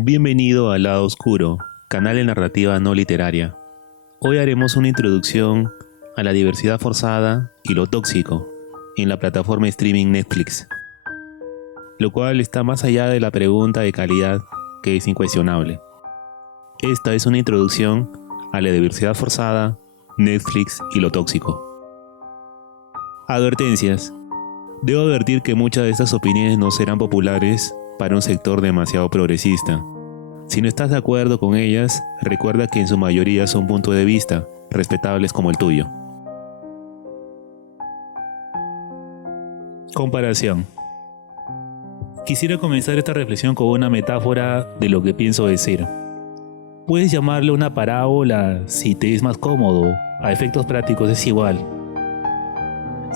Bienvenido al Lado Oscuro, canal de narrativa no literaria. Hoy haremos una introducción a la diversidad forzada y lo tóxico en la plataforma streaming Netflix, lo cual está más allá de la pregunta de calidad que es incuestionable. Esta es una introducción a la diversidad forzada, Netflix y lo tóxico. Advertencias. Debo advertir que muchas de estas opiniones no serán populares para un sector demasiado progresista. Si no estás de acuerdo con ellas, recuerda que en su mayoría son puntos de vista, respetables como el tuyo. Comparación. Quisiera comenzar esta reflexión con una metáfora de lo que pienso decir. Puedes llamarle una parábola si te es más cómodo, a efectos prácticos es igual.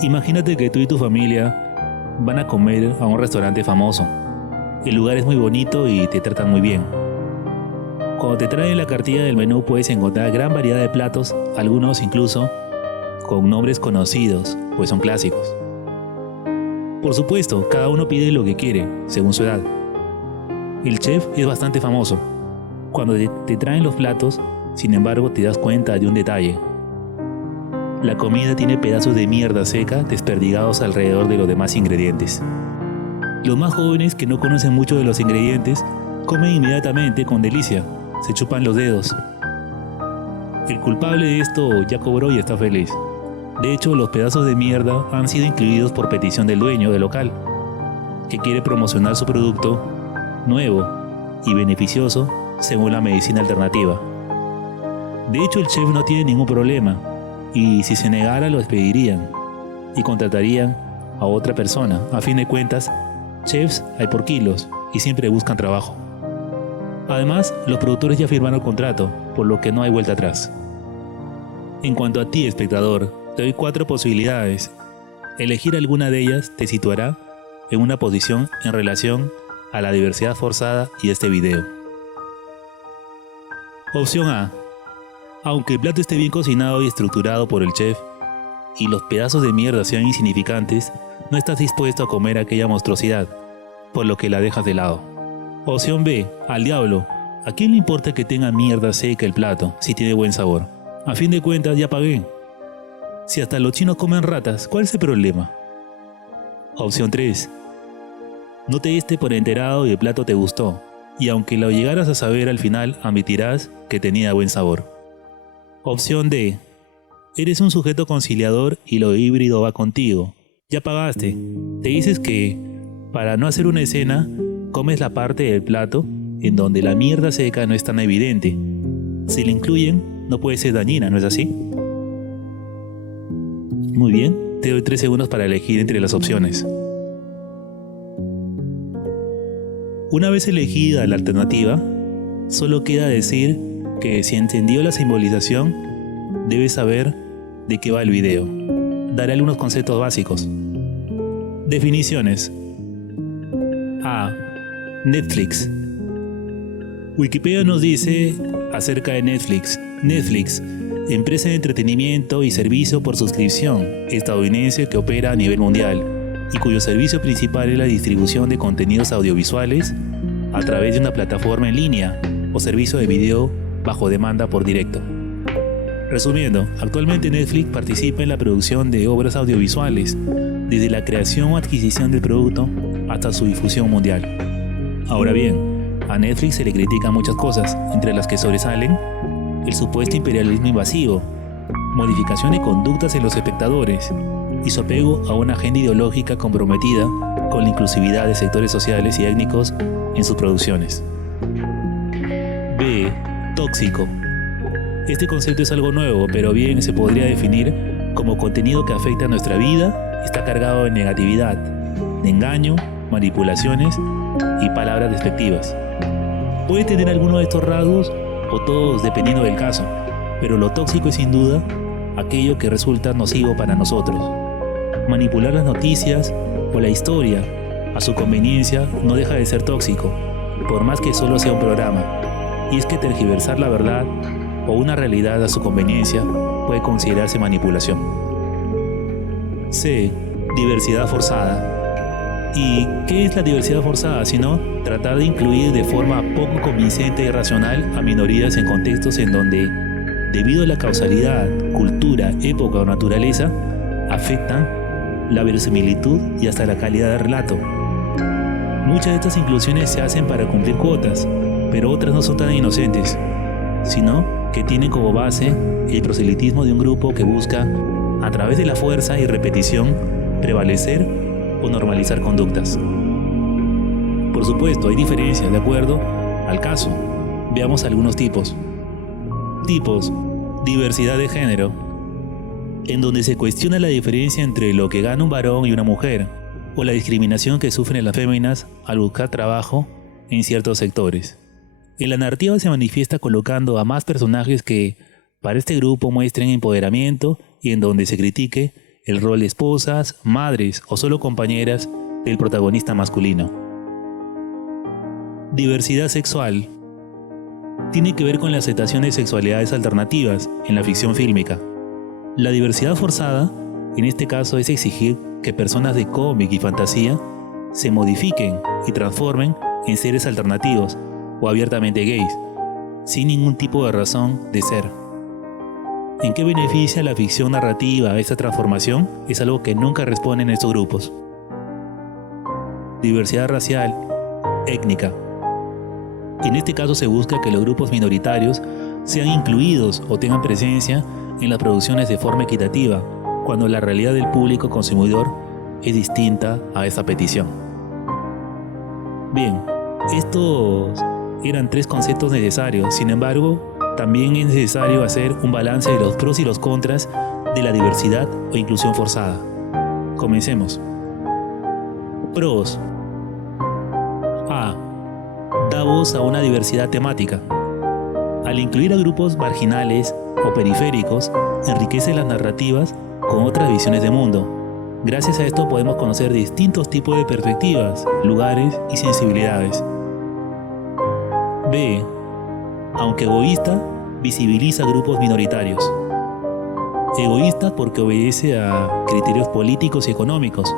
Imagínate que tú y tu familia van a comer a un restaurante famoso. El lugar es muy bonito y te tratan muy bien. Cuando te traen la cartilla del menú puedes encontrar gran variedad de platos, algunos incluso con nombres conocidos, pues son clásicos. Por supuesto, cada uno pide lo que quiere, según su edad. El chef es bastante famoso. Cuando te traen los platos, sin embargo, te das cuenta de un detalle. La comida tiene pedazos de mierda seca desperdigados alrededor de los demás ingredientes. Los más jóvenes, que no conocen mucho de los ingredientes, comen inmediatamente con delicia, se chupan los dedos. El culpable de esto ya cobró y está feliz. De hecho, los pedazos de mierda han sido incluidos por petición del dueño del local, que quiere promocionar su producto nuevo y beneficioso según la medicina alternativa. De hecho, el chef no tiene ningún problema, y si se negara lo despedirían y contratarían a otra persona. A fin de cuentas, chefs hay por kilos y siempre buscan trabajo. Además, los productores ya firmaron el contrato, por lo que no hay vuelta atrás. En cuanto a ti, espectador, te doy 4 posibilidades. Elegir alguna de ellas te situará en una posición en relación a la diversidad forzada y este video. Opción A. Aunque el plato esté bien cocinado y estructurado por el chef, y los pedazos de mierda sean insignificantes, no estás dispuesto a comer aquella monstruosidad, por lo que la dejas de lado. Opción B. Al diablo. ¿A quién le importa que tenga mierda seca el plato, si tiene buen sabor? A fin de cuentas ya pagué. Si hasta los chinos comen ratas, ¿cuál es el problema? Opción 3. No te diste por enterado y el plato te gustó, y aunque lo llegaras a saber al final, admitirás que tenía buen sabor. Opción D. Eres un sujeto conciliador y lo híbrido va contigo. Ya pagaste. Te dices que, para no hacer una escena, comes la parte del plato en donde la mierda seca no es tan evidente. Si la incluyen, no puede ser dañina, ¿no es así? Muy bien, te doy 3 segundos para elegir entre las opciones. Una vez elegida la alternativa, solo queda decir que si entendió la simbolización, debes saber de qué va el video. Daré algunos conceptos básicos. Definiciones. A. Netflix. Wikipedia nos dice acerca de Netflix. Netflix, empresa de entretenimiento y servicio por suscripción estadounidense que opera a nivel mundial y cuyo servicio principal es la distribución de contenidos audiovisuales a través de una plataforma en línea o servicio de video bajo demanda por directo. Resumiendo, actualmente Netflix participa en la producción de obras audiovisuales, desde la creación o adquisición del producto hasta su difusión mundial. Ahora bien, a Netflix se le critican muchas cosas, entre las que sobresalen el supuesto imperialismo invasivo, modificación de conductas en los espectadores y su apego a una agenda ideológica comprometida con la inclusividad de sectores sociales y étnicos en sus producciones. B. Tóxico. Este concepto es algo nuevo, pero bien se podría definir como contenido que afecta a nuestra vida y está cargado de negatividad, de engaño, manipulaciones y palabras despectivas. Puede tener alguno de estos rasgos o todos dependiendo del caso, pero lo tóxico es sin duda aquello que resulta nocivo para nosotros. Manipular las noticias o la historia a su conveniencia no deja de ser tóxico, por más que solo sea un programa. Y es que tergiversar la verdad o una realidad a su conveniencia puede considerarse manipulación. C. Diversidad forzada. ¿Y qué es la diversidad forzada? Sino tratar de incluir de forma poco convincente y racional a minorías en contextos en donde, debido a la causalidad, cultura, época o naturaleza, afectan la verosimilitud y hasta la calidad del relato. Muchas de estas inclusiones se hacen para cumplir cuotas, pero otras no son tan inocentes, sino que tienen como base el proselitismo de un grupo que busca, a través de la fuerza y repetición, prevalecer o normalizar conductas. Por supuesto, hay diferencias de acuerdo al caso. Veamos algunos tipos. Tipos: diversidad de género, en donde se cuestiona la diferencia entre lo que gana un varón y una mujer, o la discriminación que sufren las féminas al buscar trabajo en ciertos sectores. En la narrativa se manifiesta colocando a más personajes que, para este grupo, muestren empoderamiento y en donde se critique el rol de esposas, madres o solo compañeras del protagonista masculino. Diversidad sexual. Tiene que ver con la aceptación de sexualidades alternativas en la ficción fílmica. La diversidad forzada, en este caso, es exigir que personas de cómic y fantasía se modifiquen y transformen en seres alternativos o abiertamente gays, sin ningún tipo de razón de ser. ¿En qué beneficia la ficción narrativa esta transformación? Es algo que nunca responden estos grupos. Diversidad racial, étnica. En este caso se busca que los grupos minoritarios sean incluidos o tengan presencia en las producciones de forma equitativa, cuando la realidad del público consumidor es distinta a esa petición. Bien, estos eran 3 conceptos necesarios. Sin embargo, también es necesario hacer un balance de los pros y los contras de la diversidad o inclusión forzada. Comencemos. Pros. A. Da voz a una diversidad temática. Al incluir a grupos marginales o periféricos, enriquece las narrativas con otras visiones de mundo. Gracias a esto podemos conocer distintos tipos de perspectivas, lugares y sensibilidades. B. Aunque egoísta, visibiliza grupos minoritarios. Egoísta porque obedece a criterios políticos y económicos,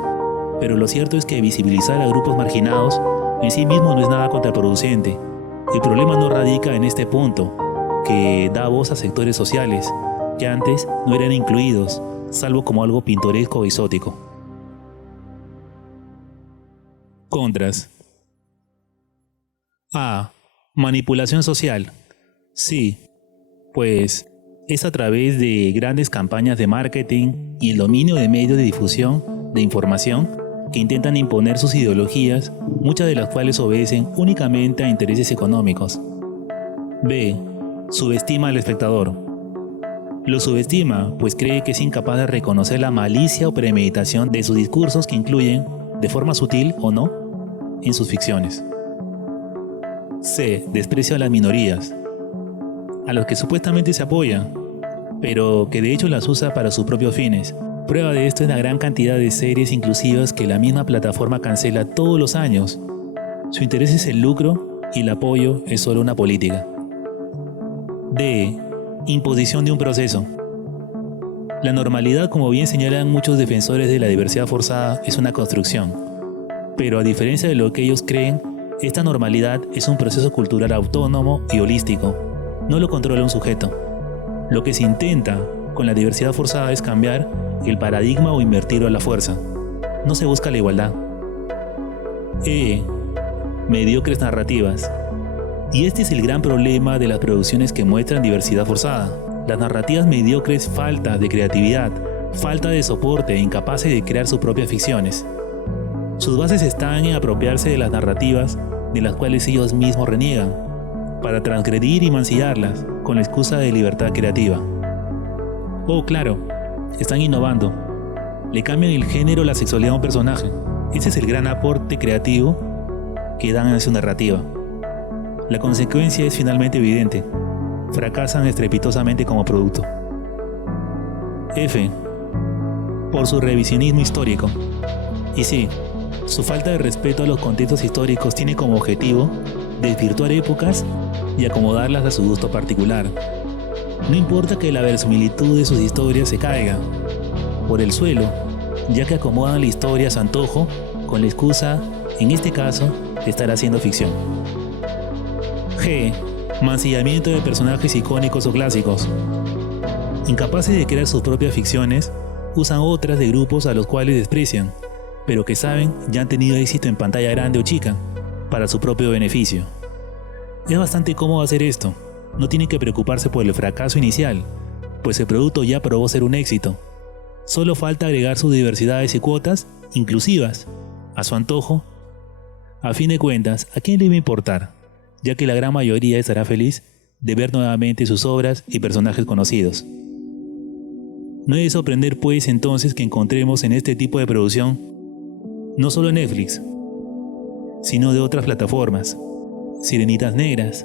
pero lo cierto es que visibilizar a grupos marginados en sí mismo no es nada contraproducente. El problema no radica en este punto, que da voz a sectores sociales que antes no eran incluidos, salvo como algo pintoresco o exótico. Contras. A. Manipulación social. Sí, pues es a través de grandes campañas de marketing y el dominio de medios de difusión de información que intentan imponer sus ideologías, muchas de las cuales obedecen únicamente a intereses económicos. B. Subestima al espectador. Lo subestima, pues cree que es incapaz de reconocer la malicia o premeditación de sus discursos que incluyen, de forma sutil o no, en sus ficciones. C. Desprecio a las minorías, a los que supuestamente se apoya, pero que de hecho las usa para sus propios fines. Prueba de esto es la gran cantidad de series inclusivas que la misma plataforma cancela todos los años. Su interés es el lucro y el apoyo es solo una política. D. Imposición de un proceso. La normalidad, como bien señalan muchos defensores de la diversidad forzada, es una construcción. Pero a diferencia de lo que ellos creen, esta normalidad es un proceso cultural autónomo y holístico. No lo controla un sujeto. Lo que se intenta con la diversidad forzada es cambiar el paradigma o invertirlo a la fuerza. No se busca la igualdad. E. Mediocres narrativas. Y este es el gran problema de las producciones que muestran diversidad forzada. Las narrativas mediocres, falta de creatividad, falta de soporte e incapaces de crear sus propias ficciones. Sus bases están en apropiarse de las narrativas de las cuales ellos mismos reniegan, para transgredir y mancillarlas con la excusa de libertad creativa. Oh, claro, están innovando. Le cambian el género o la sexualidad a un personaje. Ese es el gran aporte creativo que dan a su narrativa. La consecuencia es finalmente evidente. Fracasan estrepitosamente como producto. F. Por su revisionismo histórico. Y sí, su falta de respeto a los contextos históricos tiene como objetivo desvirtuar épocas y acomodarlas a su gusto particular. No importa que la verosimilitud de sus historias se caiga por el suelo, ya que acomodan la historia a su antojo con la excusa, en este caso, de estar haciendo ficción. G. Mancillamiento de personajes icónicos o clásicos. Incapaces de crear sus propias ficciones, usan otras de grupos a los cuales desprecian, pero que saben ya han tenido éxito en pantalla grande o chica, para su propio beneficio. Es bastante cómodo hacer esto, no tienen que preocuparse por el fracaso inicial, pues el producto ya probó ser un éxito. Solo falta agregar sus diversidades y cuotas inclusivas, a su antojo. A fin de cuentas, ¿a quién le va a importar? Ya que la gran mayoría estará feliz de ver nuevamente sus obras y personajes conocidos. No es de sorprender pues entonces que encontremos en este tipo de producción no solo Netflix, sino de otras plataformas: Sirenitas Negras,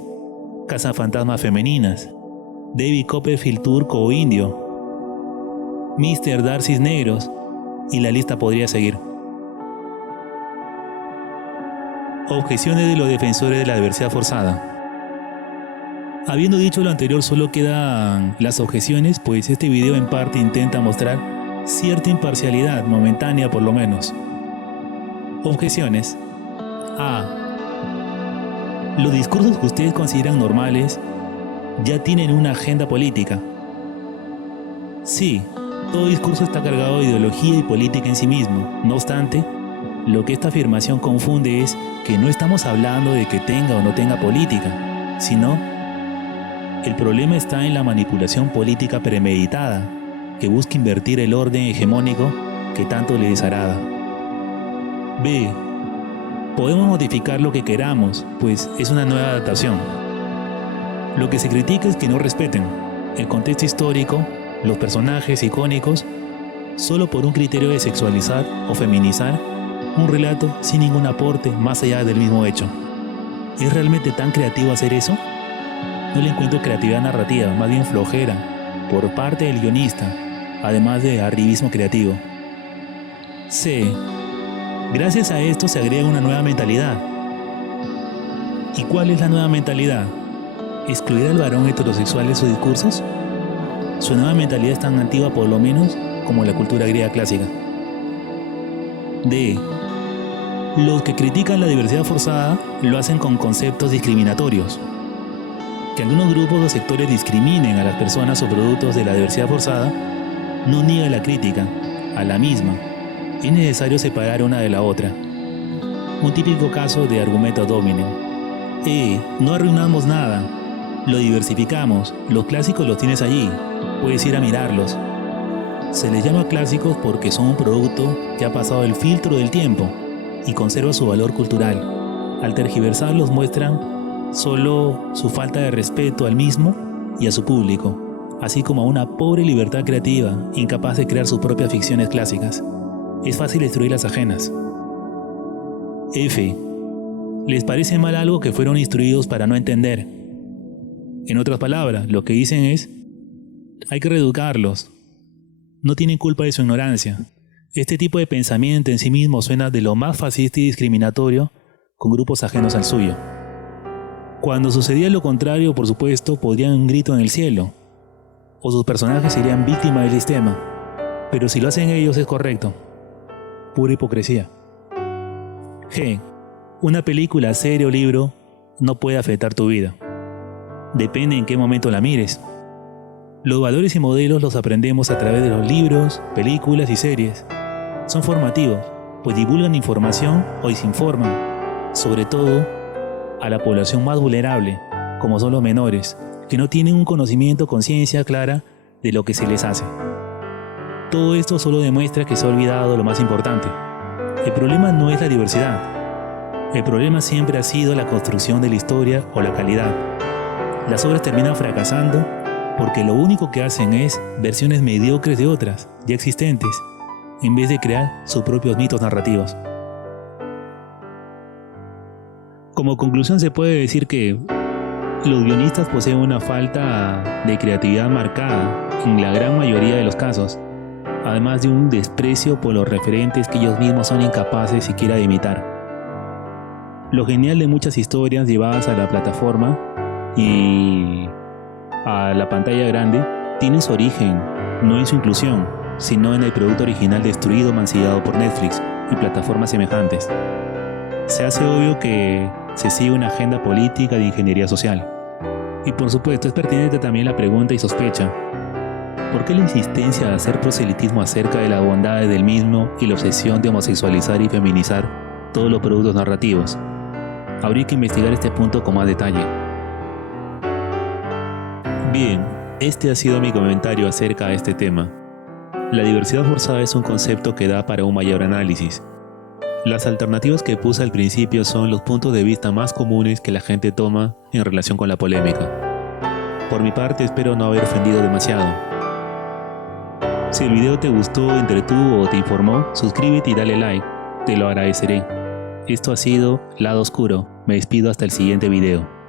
Cazafantasmas Femeninas, David Copperfield turco o indio, Mr. Darcys negros, y la lista podría seguir. Objeciones de los defensores de la diversidad forzada. Habiendo dicho lo anterior, solo quedan las objeciones, pues este video en parte intenta mostrar cierta imparcialidad, momentánea por lo menos. Objeciones. A. Los discursos que ustedes consideran normales ya tienen una agenda política. Sí, todo discurso está cargado de ideología y política en sí mismo. No obstante, lo que esta afirmación confunde es que no estamos hablando de que tenga o no tenga política, sino el problema está en la manipulación política premeditada, que busca invertir el orden hegemónico que tanto le desagrada. B. Podemos modificar lo que queramos, pues es una nueva adaptación. Lo que se critica es que no respeten el contexto histórico, los personajes icónicos, solo por un criterio de sexualizar o feminizar un relato sin ningún aporte más allá del mismo hecho. ¿Es realmente tan creativo hacer eso? No le encuentro creatividad narrativa, más bien flojera, por parte del guionista, además de arribismo creativo. C. Gracias a esto se agrega una nueva mentalidad. ¿Y cuál es la nueva mentalidad? ¿Excluir al varón heterosexual de sus discursos? Su nueva mentalidad es tan antigua por lo menos como la cultura griega clásica. D. Los que critican la diversidad forzada lo hacen con conceptos discriminatorios. Que algunos grupos o sectores discriminen a las personas o productos de la diversidad forzada no niega la crítica a la misma. Es necesario separar una de la otra. Un típico caso de argumento ad hominem. No arruinamos nada. Lo diversificamos. Los clásicos los tienes allí. Puedes ir a mirarlos. Se les llama clásicos porque son un producto que ha pasado el filtro del tiempo y conserva su valor cultural. Al tergiversarlos muestran solo su falta de respeto al mismo y a su público, así como a una pobre libertad creativa, incapaz de crear sus propias ficciones clásicas. Es fácil destruir las ajenas. F. Les parece mal algo que fueron instruidos para no entender. En otras palabras, lo que dicen es: hay que reeducarlos. No tienen culpa de su ignorancia. Este tipo de pensamiento en sí mismo suena de lo más fascista y discriminatorio con grupos ajenos al suyo. Cuando sucedía lo contrario, por supuesto, podrían un grito en el cielo, o sus personajes serían víctimas del sistema. Pero si lo hacen ellos es correcto. Pura hipocresía. G. Una película, serie o libro no puede afectar tu vida. Depende en qué momento la mires. Los valores y modelos los aprendemos a través de los libros, películas y series. Son formativos, pues divulgan información o desinforman, sobre todo a la población más vulnerable, como son los menores, que no tienen un conocimiento o conciencia clara de lo que se les hace. Todo esto solo demuestra que se ha olvidado lo más importante. El problema no es la diversidad. El problema siempre ha sido la construcción de la historia o la calidad. Las obras terminan fracasando porque lo único que hacen es versiones mediocres de otras, ya existentes, en vez de crear sus propios mitos narrativos. Como conclusión se puede decir que los guionistas poseen una falta de creatividad marcada en la gran mayoría de los casos, además de un desprecio por los referentes que ellos mismos son incapaces siquiera de imitar. Lo genial de muchas historias llevadas a la plataforma y a la pantalla grande tiene su origen, no en su inclusión, sino en el producto original destruido, mancillado por Netflix, y plataformas semejantes. Se hace obvio que se sigue una agenda política de ingeniería social. Y por supuesto es pertinente también la pregunta y sospecha: ¿por qué la insistencia de hacer proselitismo acerca de las bondades del mismo y la obsesión de homosexualizar y feminizar todos los productos narrativos? Habría que investigar este punto con más detalle. Bien, este ha sido mi comentario acerca de este tema. La diversidad forzada es un concepto que da para un mayor análisis. Las alternativas que puse al principio son los puntos de vista más comunes que la gente toma en relación con la polémica. Por mi parte, espero no haber ofendido demasiado. Si el video te gustó, entretuvo o te informó, suscríbete y dale like, te lo agradeceré. Esto ha sido Lado Oscuro, me despido hasta el siguiente video.